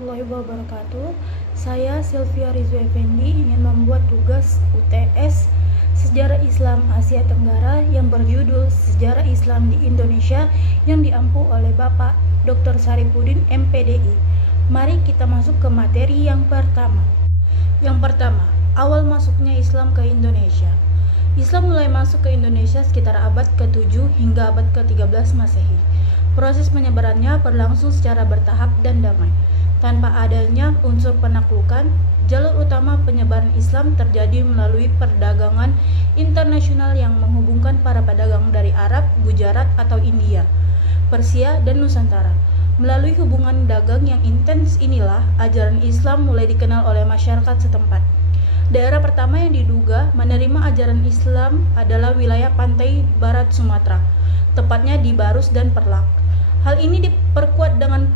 warahmatullahi wabarakatuh. Saya Sylvia Rizwa Effendi ingin membuat tugas UTS Sejarah Islam Asia Tenggara yang berjudul Sejarah Islam di Indonesia yang diampu oleh Bapak Dr. Saripudin MPDI. Mari kita masuk ke materi yang pertama. Awal masuknya Islam ke Indonesia. Islam mulai masuk ke Indonesia sekitar abad ke-7 hingga abad ke-13 Masehi. Proses penyebarannya berlangsung secara bertahap dan damai. Tanpa adanya unsur penaklukan, jalur utama penyebaran Islam terjadi melalui perdagangan internasional yang menghubungkan para pedagang dari Arab, Gujarat atau India, Persia, dan Nusantara. Melalui hubungan dagang yang intens inilah ajaran Islam mulai dikenal oleh masyarakat setempat. Daerah pertama yang diduga menerima ajaran Islam adalah wilayah pantai barat Sumatera, tepatnya di Barus dan Perlak. Hal ini diperkuat dengan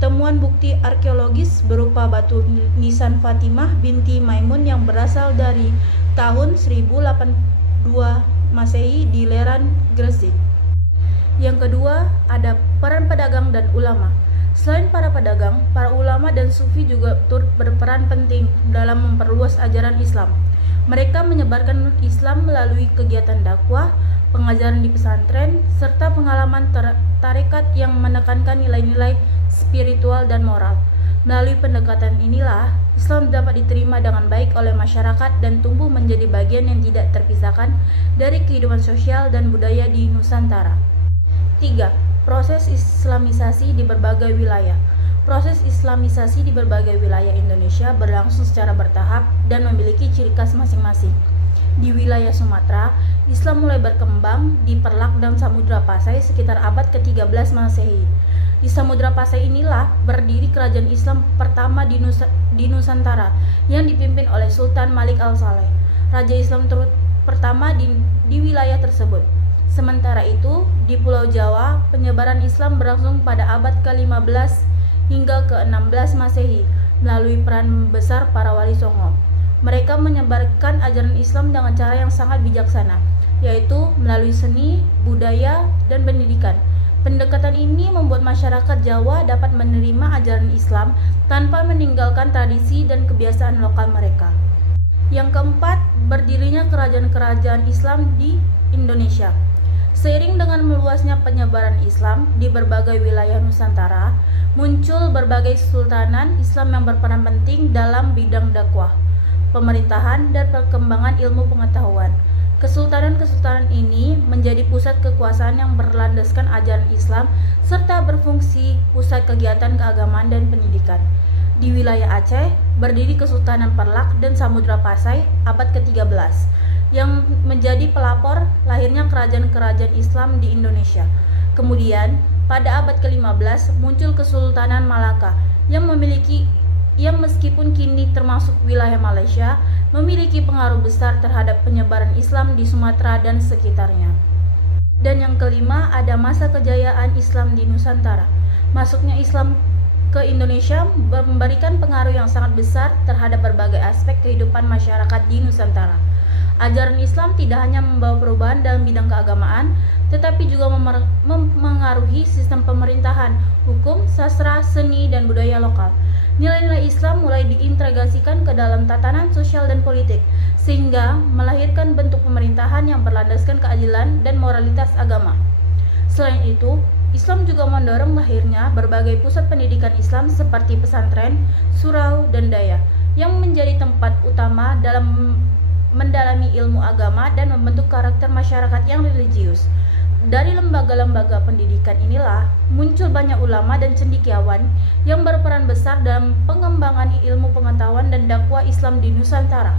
temuan bukti arkeologis berupa batu nisan Fatimah binti Maimun yang berasal dari tahun 1082 Masehi di Leran, Gresik. Yang kedua, ada peran pedagang dan ulama. Selain para pedagang, para ulama dan sufi juga turut berperan penting dalam memperluas ajaran Islam. Mereka menyebarkan Islam melalui kegiatan dakwah, pengajaran di pesantren, serta pengalaman tarekat yang menekankan nilai-nilai spiritual dan moral. Melalui pendekatan inilah, Islam dapat diterima dengan baik oleh masyarakat dan tumbuh menjadi bagian yang tidak terpisahkan dari kehidupan sosial dan budaya di Nusantara. 3. Proses Islamisasi di berbagai wilayah. Proses Islamisasi di berbagai wilayah Indonesia berlangsung secara bertahap dan memiliki ciri khas masing-masing. Di wilayah Sumatera, Islam mulai berkembang di Perlak dan Samudra Pasai sekitar abad ke-13 Masehi. Di Samudra Pasai inilah berdiri kerajaan Islam pertama di Nusantara yang dipimpin oleh Sultan Malik Al-Saleh, raja Islam pertama di wilayah tersebut. Sementara itu, di Pulau Jawa, penyebaran Islam berlangsung pada abad ke-15 hingga ke-16 Masehi melalui peran besar para wali songo. Mereka menyebarkan ajaran Islam dengan cara yang sangat bijaksana, yaitu melalui seni, budaya, dan pendidikan. Pendekatan ini membuat masyarakat Jawa dapat menerima ajaran Islam tanpa meninggalkan tradisi dan kebiasaan lokal mereka. Yang keempat, berdirinya kerajaan-kerajaan Islam di Indonesia. Seiring dengan meluasnya penyebaran Islam di berbagai wilayah Nusantara, muncul berbagai kesultanan Islam yang berperan penting dalam bidang dakwah, pemerintahan, dan perkembangan ilmu pengetahuan. Kesultanan-kesultanan ini menjadi pusat kekuasaan yang berlandaskan ajaran Islam serta berfungsi pusat kegiatan keagamaan dan pendidikan. Di wilayah Aceh, berdiri Kesultanan Perlak dan Samudra Pasai abad ke-13 yang menjadi pelapor lahirnya kerajaan-kerajaan Islam di Indonesia. Kemudian, pada abad ke-15 muncul Kesultanan Malaka yang meskipun kini termasuk wilayah Malaysia, memiliki pengaruh besar terhadap penyebaran Islam di Sumatera dan sekitarnya. Dan yang kelima, ada masa kejayaan Islam di Nusantara. Masuknya Islam ke Indonesia memberikan pengaruh yang sangat besar terhadap berbagai aspek kehidupan masyarakat di Nusantara. Ajaran Islam tidak hanya membawa perubahan dalam bidang keagamaan, tetapi juga memengaruhi sistem pemerintahan, hukum, sastra, seni, dan budaya lokal. Nilai-nilai Islam mulai diintegrasikan ke dalam tatanan sosial dan politik, sehingga melahirkan bentuk pemerintahan yang berlandaskan keadilan dan moralitas agama. Selain itu, Islam juga mendorong lahirnya berbagai pusat pendidikan Islam seperti pesantren, surau, dan daya, yang menjadi tempat utama dalam mendalami ilmu agama dan membentuk karakter masyarakat yang religius. Dari lembaga-lembaga pendidikan inilah muncul banyak ulama dan cendekiawan yang berperan besar dalam pengembangan ilmu pengetahuan dan dakwah Islam di Nusantara.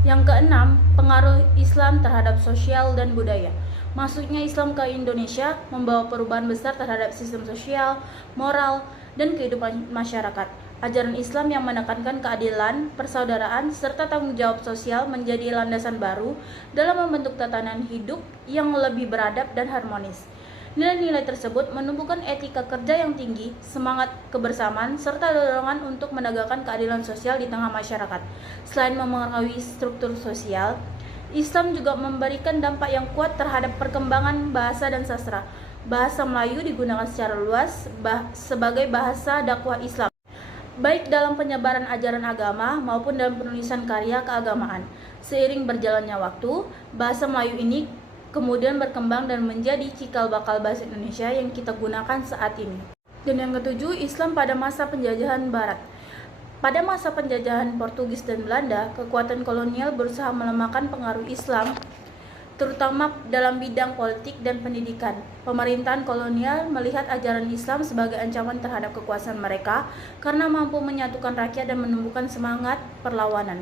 Yang keenam, pengaruh Islam terhadap sosial dan budaya. Masuknya Islam ke Indonesia membawa perubahan besar terhadap sistem sosial, moral, dan kehidupan masyarakat. Ajaran Islam yang menekankan keadilan, persaudaraan, serta tanggung jawab sosial menjadi landasan baru dalam membentuk tatanan hidup yang lebih beradab dan harmonis. Nilai-nilai tersebut menumbuhkan etika kerja yang tinggi, semangat kebersamaan, serta dorongan untuk menegakkan keadilan sosial di tengah masyarakat. Selain mempengaruhi struktur sosial, Islam juga memberikan dampak yang kuat terhadap perkembangan bahasa dan sastra. Bahasa Melayu digunakan secara luas sebagai bahasa dakwah Islam. baik dalam penyebaran ajaran agama maupun dalam penulisan karya keagamaan. Seiring berjalannya waktu, bahasa Melayu ini kemudian berkembang dan menjadi cikal bakal bahasa Indonesia yang kita gunakan saat ini. Dan yang ketujuh, Islam pada masa penjajahan Barat. Pada masa penjajahan Portugis dan Belanda, kekuatan kolonial berusaha melemahkan pengaruh Islam, terutama dalam bidang politik dan pendidikan. Pemerintahan kolonial melihat ajaran Islam sebagai ancaman terhadap kekuasaan mereka karena mampu menyatukan rakyat dan menumbuhkan semangat perlawanan.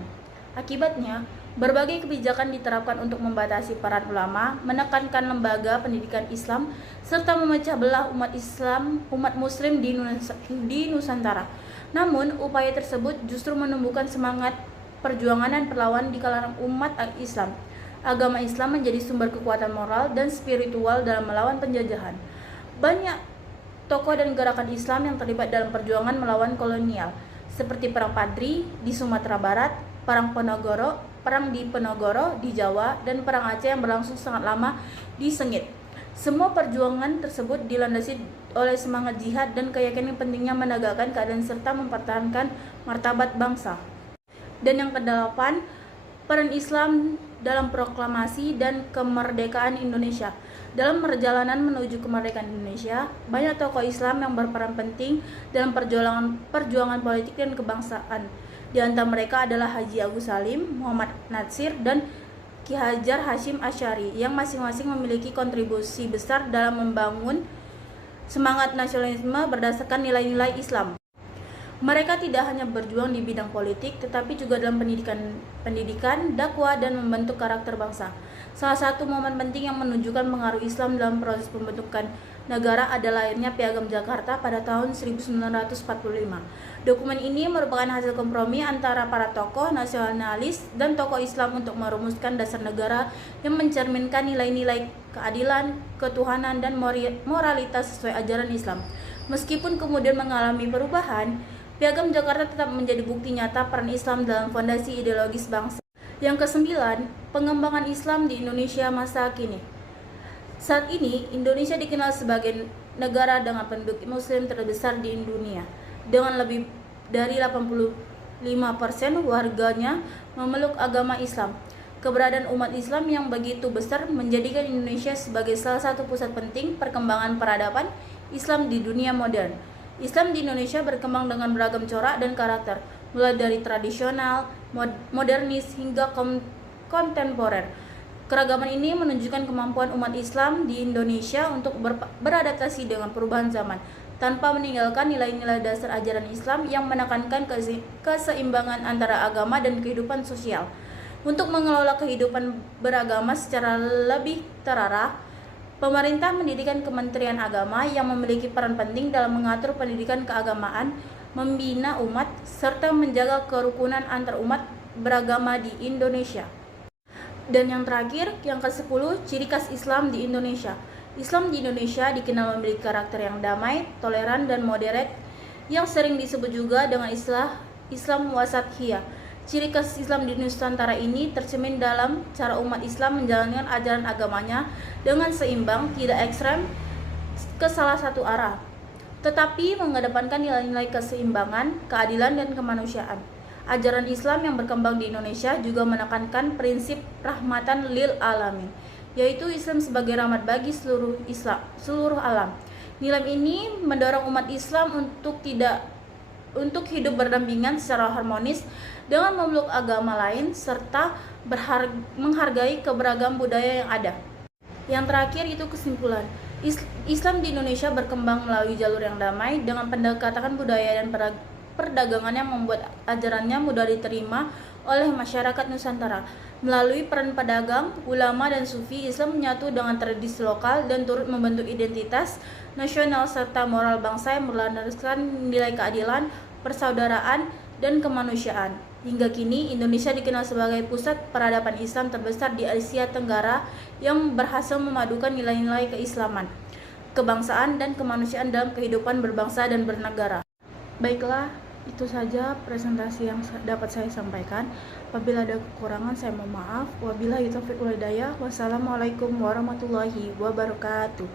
Akibatnya, berbagai kebijakan diterapkan untuk membatasi peran ulama, menekankan lembaga pendidikan Islam, serta memecah belah umat Muslim di Nusantara. Namun, upaya tersebut justru menumbuhkan semangat perjuangan dan perlawanan di kalangan umat Islam. Agama Islam menjadi sumber kekuatan moral dan spiritual dalam melawan penjajahan. Banyak tokoh dan gerakan Islam yang terlibat dalam perjuangan melawan kolonial, seperti Perang Padri di Sumatera Barat, Perang di Penogoro di Jawa, dan Perang Aceh yang berlangsung sangat lama di Sengit. Semua perjuangan tersebut dilandasi oleh semangat jihad dan keyakinan pentingnya menegakkan keadaan serta mempertahankan martabat bangsa. Dan yang kedelapan, peran Islam dalam proklamasi dan kemerdekaan Indonesia. Dalam perjalanan menuju kemerdekaan Indonesia, banyak tokoh Islam yang berperan penting dalam perjuangan politik dan kebangsaan. Di antara mereka adalah Haji Agus Salim, Muhammad Natsir, dan Ki Hajar Hashim Asy'ari yang masing-masing memiliki kontribusi besar dalam membangun semangat nasionalisme berdasarkan nilai-nilai Islam. Mereka tidak hanya berjuang di bidang politik, tetapi juga dalam pendidikan, dakwah, dan membentuk karakter bangsa. Salah satu momen penting yang menunjukkan pengaruh Islam dalam proses pembentukan negara adalah lahirnya Piagam Jakarta pada tahun 1945. Dokumen ini merupakan hasil kompromi antara para tokoh nasionalis dan tokoh Islam untuk merumuskan dasar negara yang mencerminkan nilai-nilai keadilan, ketuhanan, dan moralitas sesuai ajaran Islam. Meskipun kemudian mengalami perubahan, Piagam Jakarta tetap menjadi bukti nyata peran Islam dalam fondasi ideologis bangsa. Yang kesembilan, pengembangan Islam di Indonesia masa kini. Saat ini, Indonesia dikenal sebagai negara dengan penduduk Muslim terbesar di dunia. Dengan lebih dari 85% warganya memeluk agama Islam. Keberadaan umat Islam yang begitu besar menjadikan Indonesia sebagai salah satu pusat penting perkembangan peradaban Islam di dunia modern. Islam di Indonesia berkembang dengan beragam corak dan karakter, mulai dari tradisional, modernis, hingga kontemporer. Keragaman ini menunjukkan kemampuan umat Islam di Indonesia untuk beradaptasi dengan perubahan zaman, tanpa meninggalkan nilai-nilai dasar ajaran Islam yang menekankan keseimbangan antara agama dan kehidupan sosial. Untuk mengelola kehidupan beragama secara lebih terarah, pemerintah mendirikan Kementerian Agama yang memiliki peran penting dalam mengatur pendidikan keagamaan, membina umat, serta menjaga kerukunan antar umat beragama di Indonesia. Dan yang terakhir, yang ke-10, ciri khas Islam di Indonesia. Islam di Indonesia dikenal memiliki karakter yang damai, toleran, dan moderat, yang sering disebut juga dengan istilah Islam wasathiyah. Ciri khas Islam di Nusantara ini tercermin dalam cara umat Islam menjalankan ajaran agamanya dengan seimbang, tidak ekstrem ke salah satu arah, tetapi mengedepankan nilai-nilai keseimbangan, keadilan, dan kemanusiaan. Ajaran Islam yang berkembang di Indonesia juga menekankan prinsip rahmatan lil alamin, yaitu Islam sebagai rahmat bagi seluruh alam. Nilai ini mendorong umat Islam untuk hidup berdampingan secara harmonis dengan memeluk agama lain serta menghargai keberagaman budaya yang ada. Yang terakhir itu kesimpulan. Islam di Indonesia berkembang melalui jalur yang damai dengan pendekatan budaya dan perdagangan yang membuat ajarannya mudah diterima oleh masyarakat Nusantara. Melalui peran pedagang, ulama, dan sufi, Islam menyatu dengan tradisi lokal dan turut membentuk identitas nasional serta moral bangsa yang berlandaskan nilai keadilan, persaudaraan, dan kemanusiaan. Hingga kini, Indonesia dikenal sebagai pusat peradaban Islam terbesar di Asia Tenggara yang berhasil memadukan nilai-nilai keislaman, kebangsaan, dan kemanusiaan dalam kehidupan berbangsa dan bernegara. Baiklah, itu saja presentasi yang dapat saya sampaikan. Apabila ada kekurangan, saya mohon maaf. Wabillahi taufiq wal hidayah. Wassalamualaikum warahmatullahi wabarakatuh.